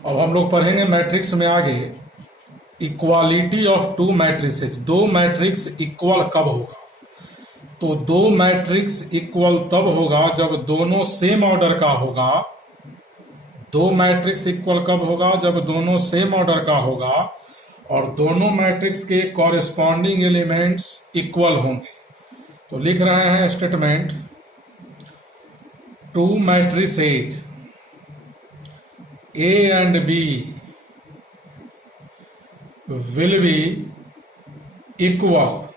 अब हम लोग पढ़ेंगे मैट्रिक्स में आगे इक्वालिटी ऑफ टू मैट्रिसेज। दो मैट्रिक्स इक्वल कब होगा? तो दो मैट्रिक्स इक्वल तब होगा जब दोनों सेम ऑर्डर का होगा। दो मैट्रिक्स इक्वल कब होगा? जब दोनों सेम ऑर्डर का होगा और दोनों मैट्रिक्स के कॉरेस्पॉन्डिंग एलिमेंट्स इक्वल होंगे। तो लिख रहे हैं statement, two matrices A and B will be equal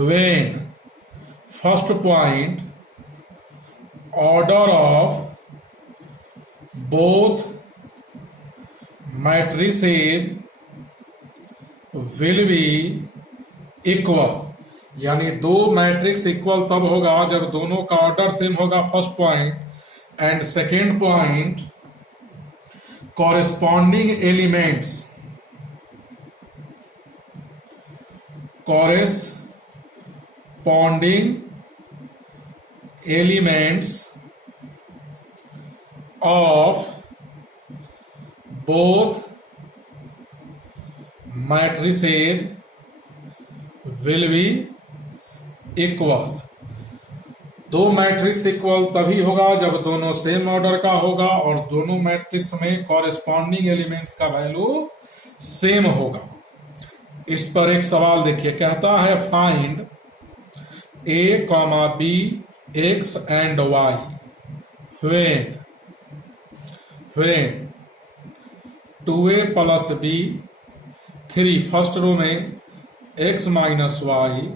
when first point order of both matrices will be equal। यानी दो मैट्रिक्स इक्वल तब होगा जब दोनों का ऑर्डर सेम होगा first point, and second point corresponding elements of both matrices will be equal। दो matrix equal तभी होगा जब दोनों सेम ऑर्डर का होगा और दोनों मैट्रिक्स में कॉरेस्पॉन्डिंग एलिमेंट्स का वैल्यू सेम होगा। इस पर एक सवाल देखिए, कहता है find A, B, X and Y when 2A plus B 3। First row में x minus Y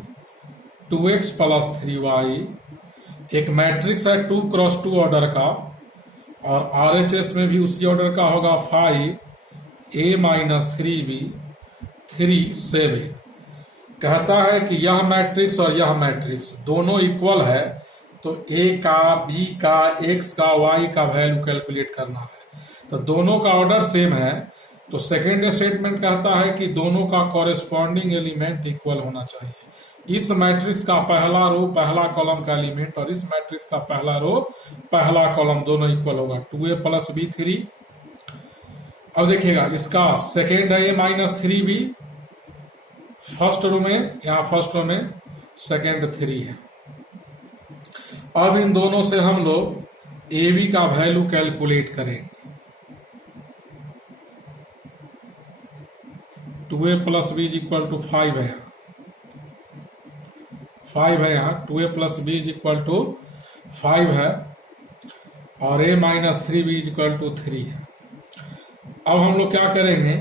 2x plus 3y एक मैट्रिक्स है 2 क्रॉस 2 ऑर्डर का और RHS में भी उसी ऑर्डर का होगा 5A माइनस 3B 3 7। कहता है कि यह मैट्रिक्स और यह मैट्रिक्स दोनों इक्वल है, तो A का, B का, X का, Y का वैल्यू कैलकुलेट करना है। तो दोनों का ऑर्डर सेम है, तो सेकेंड स्टेटमेंट कहता है कि दोनों का कॉरेस्पॉन्डिंग एलिमेंट इक्वल होना चाहिए। इस मैट्रिक्स का पहला रो पहला कॉलम का एलिमेंट और इस मैट्रिक्स का पहला रो पहला कॉलम दोनों इक्वल होगा। 2A plus B 3। अब देखिएगा इसका सेकेंड है A minus 3B first row में, यहाँ फर्स्ट रो में सेकेंड 3 है। अब इन दोनों से हम लोग AB का वैल्यू कैलकुलेट करेंगे। 2A plus B equal to 5 है, 5 है यहाँ। 2A plus B equal to 5 है और A minus 3B equal to 3 है। अब हम लोग क्या करेंगे,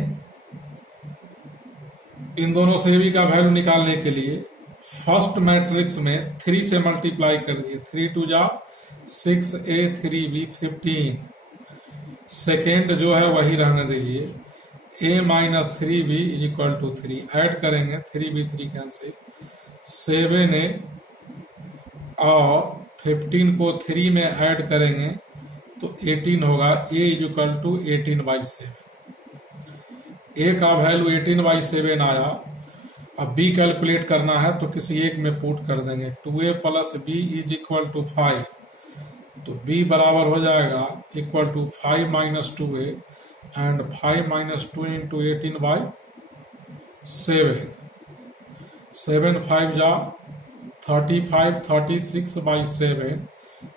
इन दोनों से AB का वैल्यू निकालने के लिए फर्स्ट मैट्रिक्स में 3 से मल्टीप्लाई कर दिए, 3 2 जा 6A 3B 15। सेकेंड जो है वही रहने दीजिए, A minus 3B equal to 3। Add करेंगे 3B 3 कैंसिल, 7A और 15 को 3 में ऐड करेंगे तो 18 होगा। A equal to 18/7। A का वैल्यू 18/7 आया। अब B कैलकुलेट करना है तो किसी एक में पुट कर देंगे। 2A plus B is equal to 5, तो B बराबर हो जाएगा equal to 5 minus 2A and 5 minus 2 into 18/7। 7 5 जा 35 36/7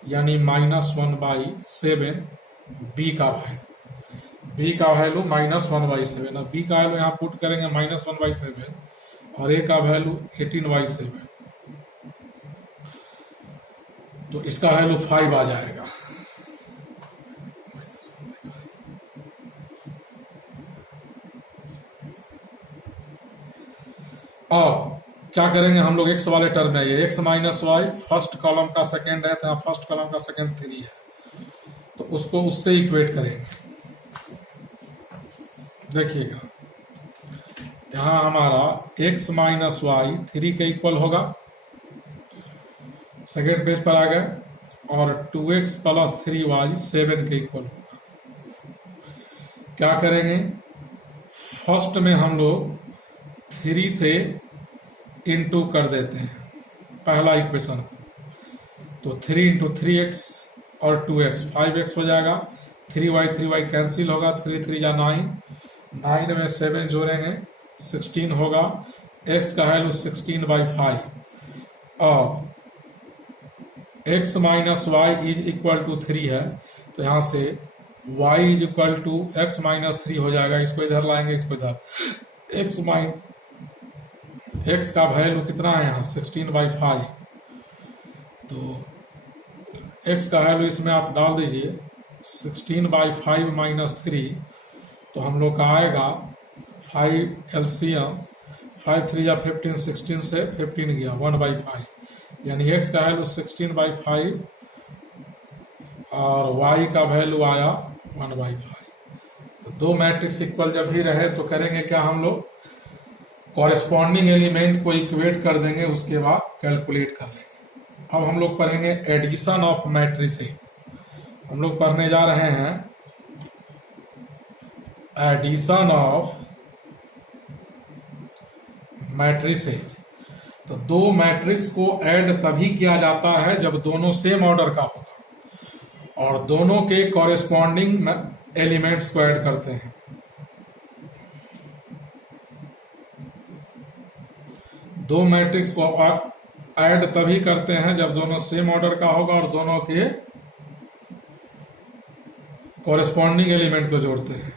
यानी -1/7 B का वैल्यू -1/7। अब B का वैल्यू यहाँ पुट करेंगे -1/7 और A का वैल्यू 18/7, तो इसका वैल्यू 5 आ जाएगा। अब क्या करेंगे हम लोग, x वाले टर्म में ये x minus y first column का सेकेंड है, तो यहाँ फर्स्ट कॉलम का सेकेंड 3 है, तो उसको उससे इक्वेट करेंगे। देखिएगा यहाँ हमारा x माइनस वाई 3 के इक्वल होगा, सेकेंड पेज पर आ गए, और 2x प्लस 3y 7 के इक्वल होगा। क्या करेंगे, फर्स्ट में हम लोग 3 से इंटू कर देते हैं पहला इक्वेशन को, तो 3 इंटू 3x और 2x 5x हो जाएगा। 3y कैंसिल होगा, 3 3 या 9, 9 में 7 जोड़ेंगे 16 होगा। x का वैल्यू 16/5 और x minus y is equal to 3 है, तो यहाँ से y is equal to x minus 3 हो जाएगा। इसको इधर लाएंगे, इसको इधर, x का वैल्यू कितना है यहाँ 16/5, तो x का वैल्यू इसमें आप डाल दीजिए 16/5 माइनस 3, तो हम लोग का आएगा 5 एलसीएम, 5 3 या 15, 16 से 15 गया 1/5, यानी x का वैल्यू 16/5 और y का वैल्यू आया 1/5। तो दो मैट्रिक्स इक्वल जब भी रहे तो करेंगे क्या, हम लोग कॉरेस्पॉन्डिंग एलिमेंट को इक्वेट कर देंगे, उसके बाद कैलकुलेट कर लेंगे। अब हम लोग पढ़ेंगे एडिशन ऑफ मैट्रिसेस। हम लोग पढ़ने जा रहे हैं एडिशन ऑफ मैट्रिसेस। तो दो मैट्रिक्स को ऐड तभी किया जाता है जब दोनों सेम ऑर्डर का होगा और दोनों के कॉरेस्पॉन्डिंग एलिमेंट्स को ऐड करते हैं। दो मैट्रिक्स को ऐड तभी करते हैं जब दोनों सेम ऑर्डर का होगा और दोनों के कॉरेस्पॉन्डिंग एलिमेंट को जोड़ते हैं।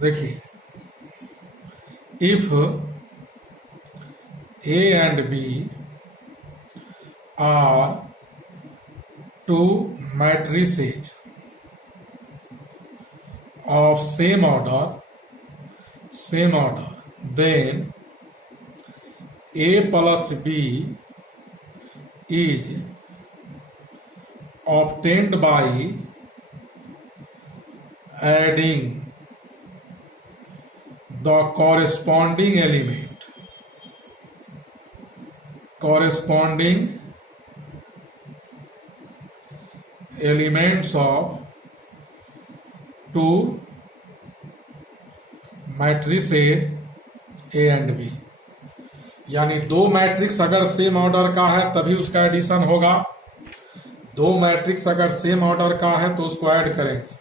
देखिए, if A and B are two matrices of same order, then A plus B is obtained by adding the corresponding elements of two matrices A and B। यानी दो मैट्रिक्स अगर सेम ऑर्डर का है तभी उसका एडिशन होगा। दो matrix अगर सेम ऑर्डर का है तो उसको ऐड करेंगे।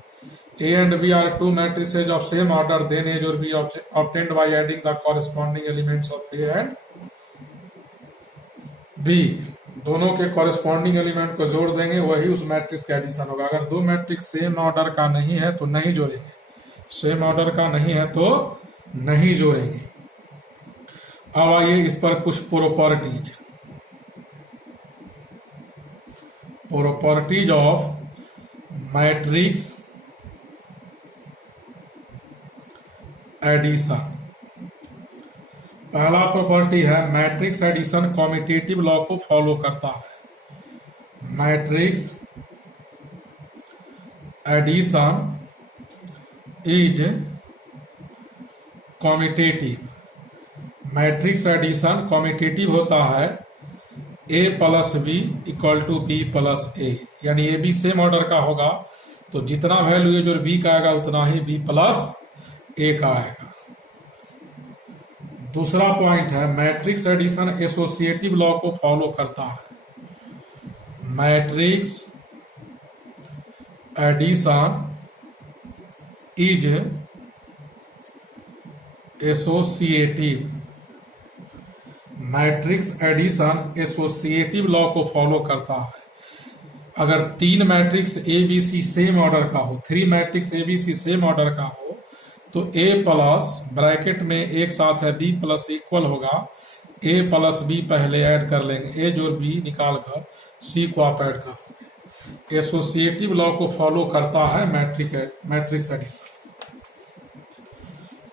A and B are two matrices of same order, then A will be obtained by adding the corresponding elements of A and B। दोनों के कॉरेस्पॉन्डिंग एलिमेंट को जोड़ देंगे, वही उस मैट्रिक्स का एडिशन होगा। अगर दो मैट्रिक्स सेम ऑर्डर का नहीं है तो नहीं जोड़ेंगे, सेम ऑर्डर का नहीं है तो नहीं जोड़ेंगे। अब आइए इस पर कुछ प्रॉपर्टीज ऑफ मैट्रिक्स एडिशन। पहला प्रॉपर्टी है मैट्रिक्स एडिशन कॉम्यूटेटिव लॉ को फॉलो करता है। Matrix addition is commutative. Matrix addition commutative होता है A plus B equal to B plus A, यानी A B सेम ऑर्डर का होगा तो जितना वैल्यू A जो B का आएगा उतना ही B प्लस A का आएगा। दूसरा पॉइंट है मैट्रिक्स एडिशन एसोसिएटिव लॉ को फॉलो करता है। Matrix addition is associative. Matrix addition associative law को फॉलो करता है। अगर तीन matrix A B C same order का हो, 3 matrix A B C same order का हो, तो A प्लस ब्रैकेट में एक साथ है B प्लस इक्वल होगा, A प्लस B पहले ऐड कर लेंगे, A जोड़ B निकाल कर C को आप ऐड करोगे। एसोसिएटिव लॉ को फॉलो करता है मैट्रिक्स एडिशन।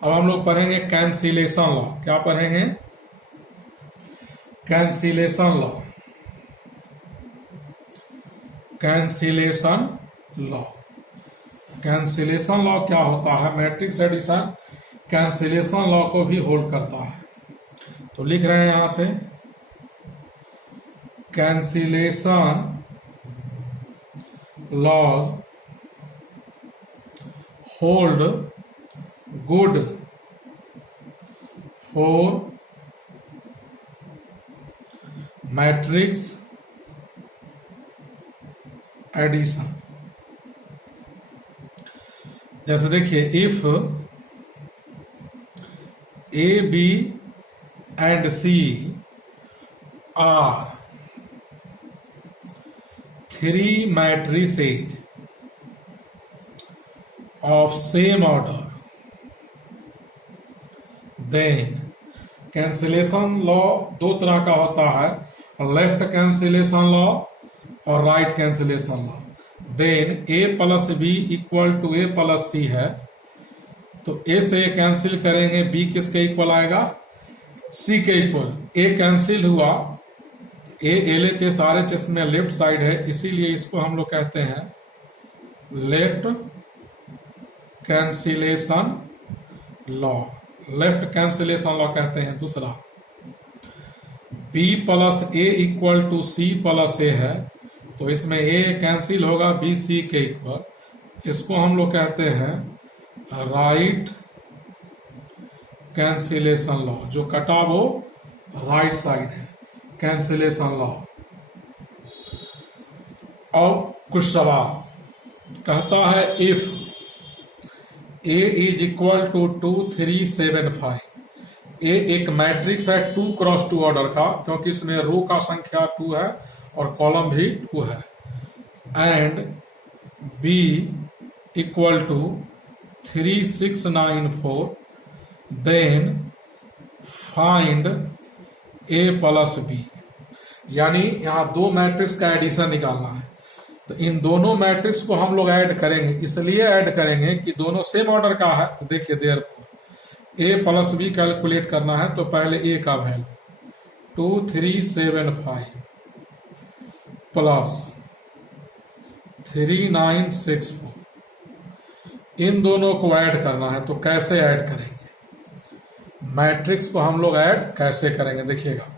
अब हम लोग पढ़ेंगे कैंसिलेशन लॉ। क्या पढ़ेंगे? Cancellation law. Cancellation law. Cancellation law क्या होता है? मैट्रिक्स एडिशन कैंसिलेशन लॉ को भी होल्ड करता है। तो लिख रहे हैं यहां से cancellation law hold good for matrix addition. जैसे देखिए, if A B and C are three matrices of same order, then cancellation law दो तरह का होता है, लेफ्ट कैंसिलेशन लॉ और right cancellation law. Then A plus B equal to A plus C है, तो ए से ए कैंसिल करेंगे, बी किसके इक्वल आएगा, सी के इक्वल। ए कैंसिल हुआ, A L H S R H S में लेफ्ट साइड है, इसीलिए इसको हम लोग कहते हैं left cancellation law, left cancellation law कहते हैं। दूसरा b plus A equal to C plus A है, तो इसमें ए कैंसिल होगा, बी सी के इक्वल। इसको हम लोग कहते हैं राइट कैंसिलेशन लॉ, जो कटा वो राइट साइड है, कैंसिलेशन लॉ। और कुछ सवाल कहता है, if A is equal to 2 3 7 5, A एक मैट्रिक्स है 2 क्रॉस 2 ऑर्डर का, क्योंकि इसमें रो का संख्या 2 है और कॉलम भी 2 है, and B equal to 3 6 9 4, then find A plus B. यानी यहां दो मैट्रिक्स का एडिशन निकालना है, तो इन दोनों मैट्रिक्स को हम लोग ऐड करेंगे, इसलिए ऐड करेंगे कि दोनों सेम ऑर्डर का है। तो देखिए, there A plus B calculate करना है, तो पहले ए का वैल्यू 2 3 7 5 प्लस 3 9 6 4, इन दोनों को ऐड करना है। तो कैसे ऐड करेंगे, मैट्रिक्स को हम लोग ऐड कैसे करेंगे, देखिएगा,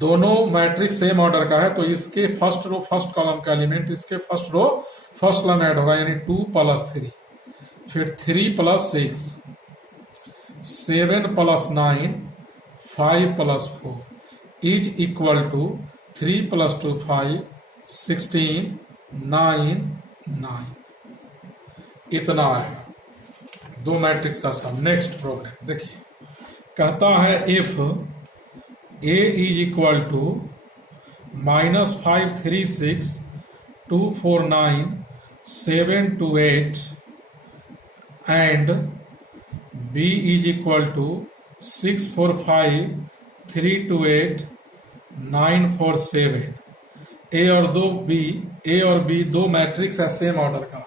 दोनों मैट्रिक्स सेम ऑर्डर का है, तो इसके फर्स्ट रो फर्स्ट कॉलम का एलिमेंट इसके first row first column add होगा, यानी 2 प्लस 3, फिर 3 plus 6, 7 plus 9, 5 plus 4 is equal to 3 plus 2 5, 16 9 9, इतना है दो मैट्रिक्स का सम। नेक्स्ट प्रॉब्लम देखिए, कहता है if A is equal to -5 3 6 2 4 9 7 2 8 and b is equal to 6 4 5 3 2 8 9 4 7, ए और बी दो मैट्रिक्स है सेम ऑर्डर का।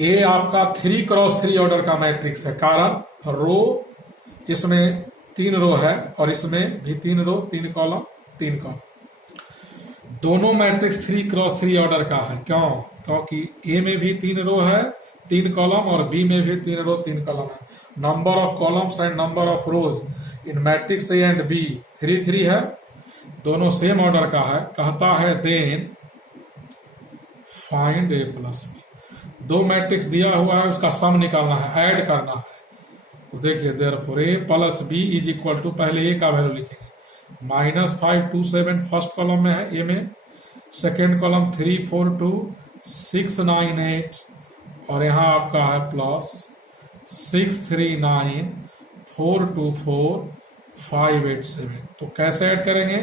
ए आपका 3 क्रॉस 3 ऑर्डर का मैट्रिक्स है, कारण रो इसमें 3 रो है और इसमें भी 3 रो 3 कॉलम 3 कॉलम। दोनों मैट्रिक्स 3 क्रॉस 3 ऑर्डर का है, क्यों, क्योंकि ए में भी 3 रो है 3 कॉलम और बी में भी 3 रो 3 कॉलम है। Number of columns and number of rows in matrix A and B 3 3 है, दोनों सेम ऑर्डर का है। कहता है then find A plus B, दो मैट्रिक्स दिया हुआ है, उसका सम निकालना है, ऐड करना है। तो देखिए, therefore A plus B is equal to, पहले ए का वैल्यू लिखेंगे, -5 2 7 फर्स्ट कॉलम में है ए में, सेकेंड कॉलम 3 4 2 6 9 8, और यहाँ आपका है प्लस 6 3 9 4 2 4 5 8 7। तो कैसे ऐड करेंगे,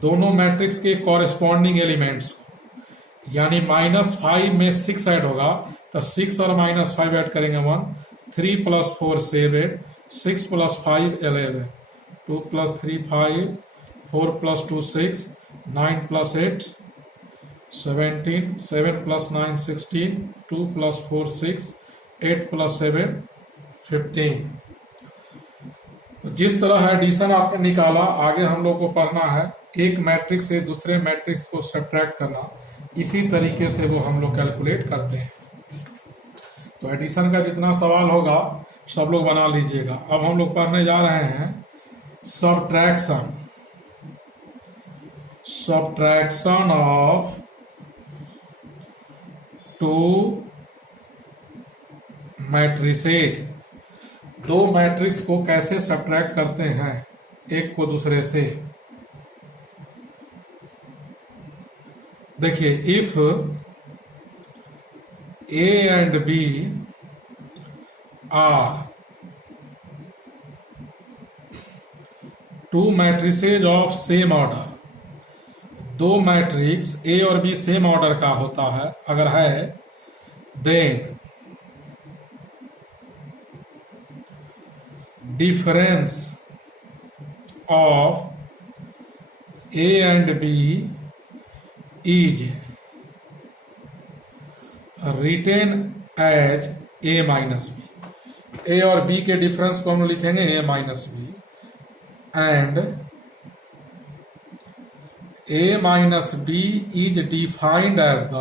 दोनों मैट्रिक्स के कॉरेस्पॉन्डिंग एलिमेंट्स को, यानी -5 में 6 ऐड होगा, तो 6 और -5 ऐड करेंगे 1, 3 plus 4 7, 6 plus 5 11, 2 plus 3 5, 4 plus 2 6, 9 plus 8 17, 7 plus 9 16, 2 plus 4 6, 8 plus 7 15। तो जिस तरह एडिशन आपने निकाला, आगे हम लोग को पढ़ना है एक मैट्रिक्स से दूसरे मैट्रिक्स को सब्ट्रैक्ट करना, इसी तरीके से वो हम लोग कैलकुलेट करते हैं। तो एडिशन का जितना सवाल होगा सब लोग बना लीजिएगा। अब हम लोग पढ़ने जा रहे हैं सब्ट्रैक्शन, सब्ट्रैक्शन ऑफ 2 मैट्रिसेज, दो मैट्रिक्स को कैसे सब्ट्रैक्ट करते हैं एक को दूसरे से। देखिए, if A and B are two matrices of same order, दो मैट्रिक्स ए और बी सेम ऑर्डर का होता है अगर है, then difference of A and B is written as A minus B. ए और बी के डिफरेंस को हम लिखेंगे A minus B, and A minus B is defined as the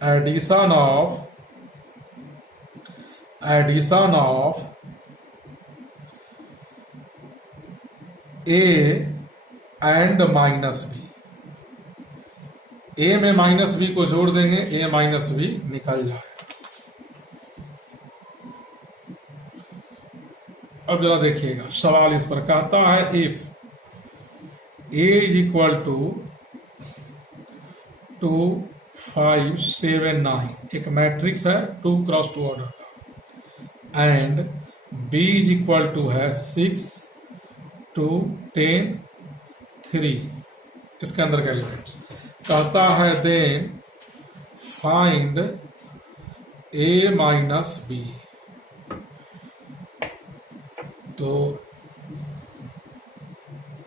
addition of a and minus B. A में minus B को जोड़ देंगे, ए माइनस बी निकल जाए। अब जरा देखिएगा सवाल इस पर कहता है if A is equal to 2 5 7 9, एक मैट्रिक्स है 2 क्रॉस 2 ऑर्डर का, and B is equal to है 6 2 10 3, इसके अंदर के एलिमेंट्स कहता है देन फाइंड ए माइनस बी। तो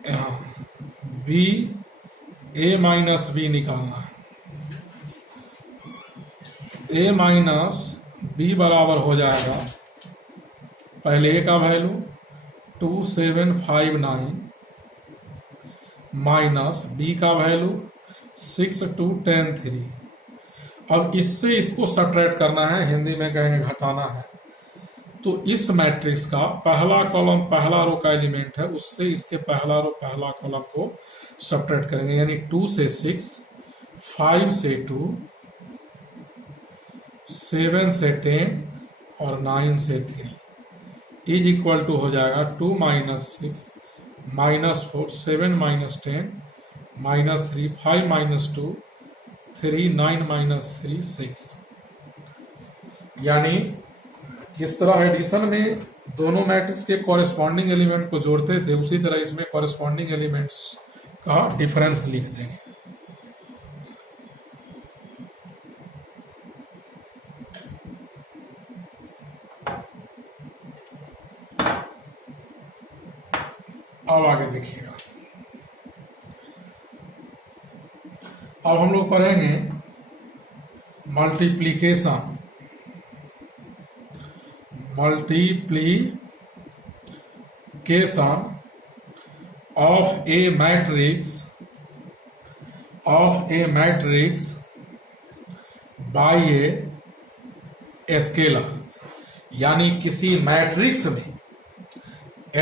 यहां बी ए माइनस बी निकालना है। ए माइनस बी बराबर हो जाएगा पहले ए का वैल्यू 2 7 5 9 माइनस बी का वैल्यू 6 2 10 3। अब इससे इसको सब्ट्रैक्ट करना है, हिंदी में कहेंगे घटाना है। तो इस मैट्रिक्स का पहला कॉलम पहला रो का एलिमेंट है, उससे इसके पहला रो पहला कॉलम को सब्ट्रैक्ट करेंगे, यानी 2 से 6 5 से 2 7 से 10 और 9 से 3 इज इक्वल टू हो जाएगा 2 minus 6 minus 4 7 minus 10 minus 3 5 minus 2 3 9 minus 3 6। यानी जिस तरह एडिशन में दोनों मैट्रिक्स के कॉरेस्पॉन्डिंग एलिमेंट को जोड़ते थे, उसी तरह इसमें कॉरेस्पॉन्डिंग एलिमेंट्स का डिफरेंस लिख देंगे। अब आगे देखिएगा, अब हम लोग पढ़ेंगे multiplication of A matrix bye a scalar. यानी किसी मैट्रिक्स में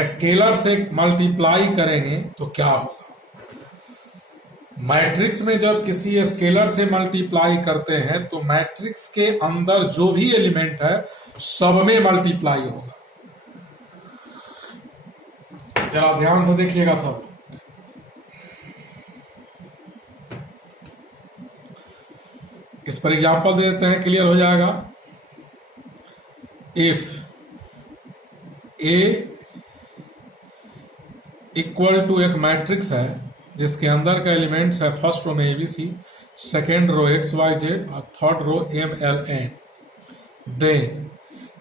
स्केलर से मल्टीप्लाई करेंगे तो क्या होगा। मैट्रिक्स में जब किसी स्केलर से मल्टीप्लाई करते हैं तो मैट्रिक्स के अंदर जो भी एलिमेंट है सब में मल्टीप्लाई होगा। जरा ध्यान से देखिएगा सब। इस पर एग्जांपल दे देते हैं, क्लियर हो जाएगा। इफ ए इक्वल टू एक मैट्रिक्स है जिसके अंदर का एलिमेंट्स है फर्स्ट रो में A B C, second row X Y Z और third row M L N. Then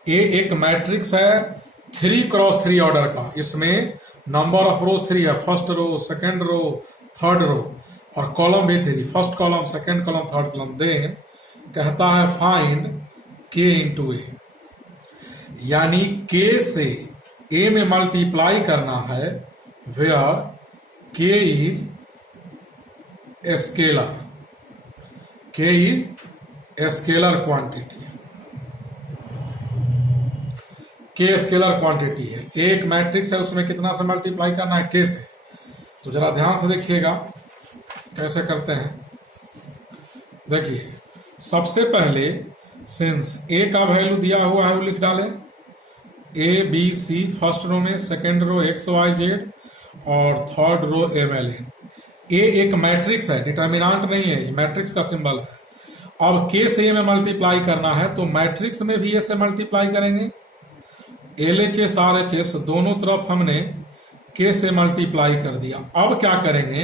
A एक मैट्रिक्स है 3 क्रॉस 3 ऑर्डर का, इसमें नंबर ऑफ रोज 3 है, first row second row third row और कॉलम भी 3, first column second column third column. Then कहता है फाइंड के इंटू ए, यानी के से ए में मल्टीप्लाई करना है वेयर के इज स्केलर, के इज स्केलर क्वांटिटी, के स्केलर क्वांटिटी है। एक मैट्रिक्स है उसमें कितना से मल्टीप्लाई करना है, के से। तो जरा ध्यान से देखिएगा कैसे करते हैं। देखिए सबसे पहले सिंस ए का वैल्यू दिया हुआ है वो लिख डाले, ए बी सी फर्स्ट रो में, second row X Y Z और third row M L N. A एक मैट्रिक्स है, डिटर्मिनांट नहीं है, ये मैट्रिक्स का सिंबल है। अब के से ए में मल्टीप्लाई करना है तो मैट्रिक्स में भी ए से मल्टीप्लाई करेंगे। LHS RHS दोनों तरफ हमने के से मल्टीप्लाई कर दिया। अब क्या करेंगे,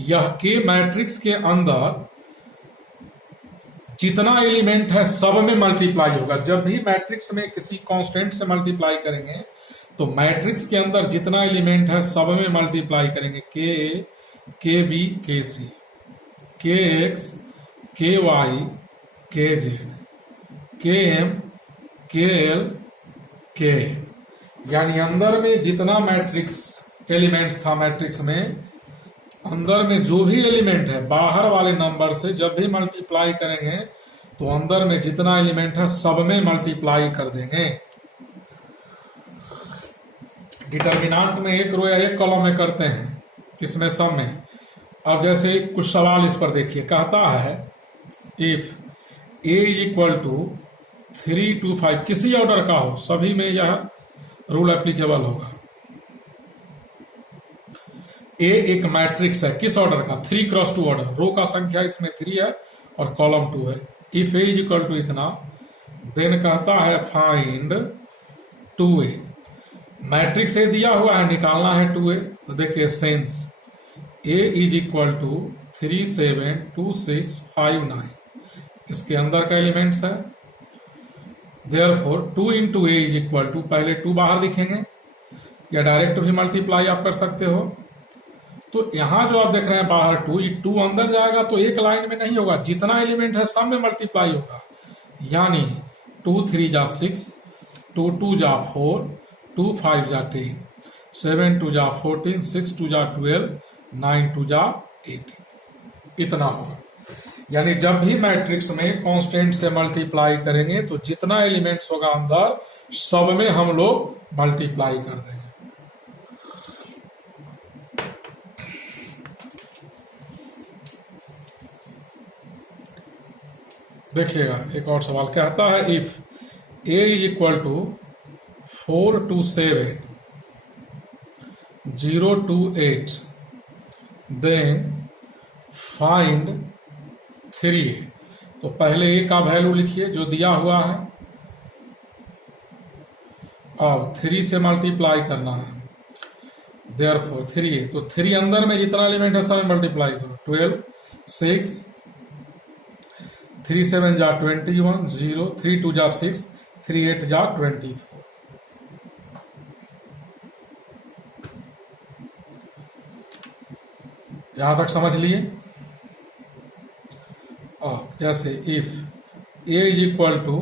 यह के मैट्रिक्स के अंदर जितना एलिमेंट है सब में मल्टीप्लाई होगा। जब भी मैट्रिक्स में किसी कांस्टेंट से मल्टीप्लाई करेंगे तो मैट्रिक्स के अंदर जितना एलिमेंट है सब में मल्टीप्लाई करेंगे। के ए, के बी, के सी, के एक्स, के वाई, के जेड, के एम, के एल, के एन, यानी अंदर में जितना मैट्रिक्स एलिमेंट्स था, मैट्रिक्स में अंदर में जो भी एलिमेंट है बाहर वाले नंबर से जब भी मल्टीप्लाई करेंगे तो अंदर में जितना एलिमेंट है सब में मल्टीप्लाई कर देंगे। डिटर्मिनांट में एक रो या एक कॉलम में करते हैं, इसमें सब में। अब जैसे कुछ सवाल इस पर देखिए, कहता है इफ ए इक्वल टू 3 2 5, किसी ऑर्डर का हो, सभी में यह रूल एप्लीकेबल होगा। ए एक मैट्रिक्स है, किस ऑर्डर का, 3 क्रॉस 2 ऑर्डर, रो का संख्या इसमें 3 है और कॉलम 2 है। इफ ए इक्वल टू इतना, देन कहता है फाइंड 2a। मैट्रिक्स ए दिया हुआ है, निकालना है 2a। तो देखिए since A is equal to 3 7 2 6 5 9, इसके अंदर का एलिमेंट्स है। Therefore 2 into A is equal to, पहले 2 बाहर लिखेंगे या डायरेक्ट भी मल्टीप्लाई आप कर सकते हो। तो यहां जो आप देख रहे हैं बाहर 2, ये 2 अंदर जाएगा तो एक लाइन में नहीं होगा, जितना एलिमेंट है सब में मल्टीप्लाई होगा। यानी 2 3 जा 6, 2 2 जा 4, 2 5 जा 10, 7 2 जा 14, 6 2 जा 12, 9 2 जा 18, इतना होगा। यानी जब भी मैट्रिक्स में कांस्टेंट से मल्टीप्लाई करेंगे तो जितना एलिमेंट्स होगा अंदर सब में हम लोग मल्टीप्लाई कर देंगे। देखिएगा एक और सवाल कहता है if A is equal to 4 2 7 0 2 8 then find 3a। तो पहले ए का वैल्यू लिखिए जो दिया हुआ है, अब 3 से मल्टीप्लाई करना है। देयरफॉर 3a, तो 3 अंदर में जितना एलिमेंट है सब मल्टीप्लाई करो। 12 6 3 7 जा 21 0 3 2 जा 6 3 8 जा 24। यहां तक समझ लिए। जैसे if A is equal to